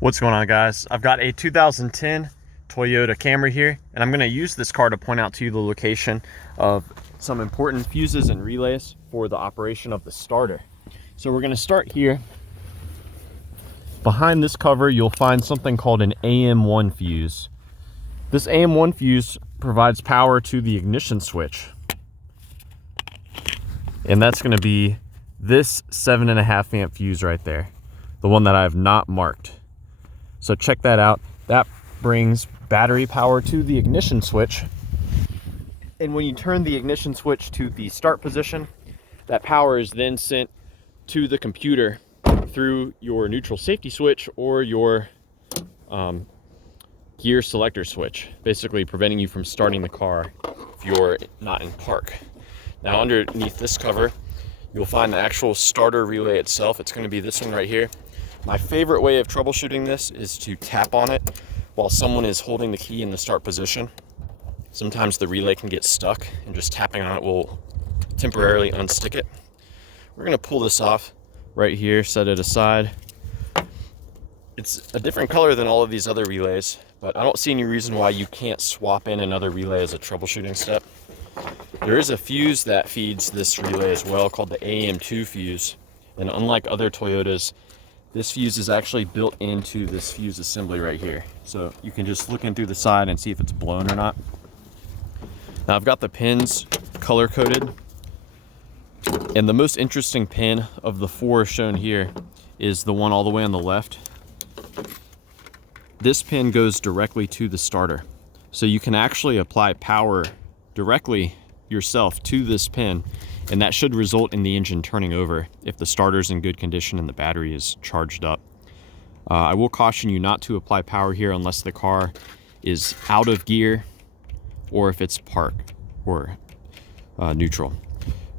What's going on, guys? I've got a 2010 Toyota Camry here, and I'm going to use this car to point out to you the location of some important fuses and relays for the operation of the starter. So we're going to start here. Behind this cover, you'll find something called an AM1 fuse. This AM1 fuse provides power to the ignition switch, and that's going to be this 7.5 amp fuse right there, the one that I have not marked. So check that out. That brings battery power to the ignition switch. And when you turn the ignition switch to the start position, that power is then sent to the computer through your neutral safety switch or your gear selector switch, basically preventing you from starting the car if you're not in park. Now underneath this cover, you'll find the actual starter relay itself. It's going to be this one right here. My favorite way of troubleshooting this is to tap on it while someone is holding the key in the start position. Sometimes the relay can get stuck, and just tapping on it will temporarily unstick it. We're going to pull this off right here, set it aside. It's a different color than all of these other relays, but I don't see any reason why you can't swap in another relay as a troubleshooting step. There is a fuse that feeds this relay as well, called the AM2 fuse, and unlike other Toyotas, this fuse is actually built into this fuse assembly right here. So you can just look in through the side and see if it's blown or not. Now I've got the pins color coded, and the most interesting pin of the four shown here is the one all the way on the left. This pin goes directly to the starter. So you can actually apply power directly yourself to this pin, and that should result in the engine turning over if the starter's in good condition and the battery is charged up. I will caution you not to apply power here unless the car is out of gear or if it's park or neutral.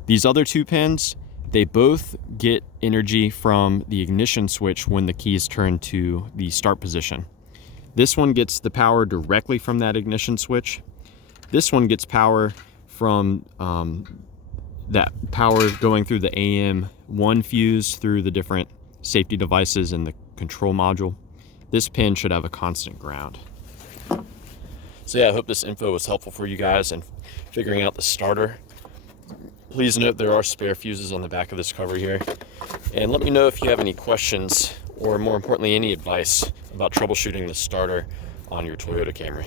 These other two pins, they both get energy from the ignition switch when the keys turn to the start position. This one gets the power directly from that ignition switch. This one gets power from that power going through the AM1 fuse through the different safety devices in the control module. This pin should have a constant ground. So yeah, I hope this info was helpful for you guys in figuring out the starter. Please note there are spare fuses on the back of this cover here. And let me know if you have any questions, or more importantly, any advice about troubleshooting the starter on your Toyota Camry.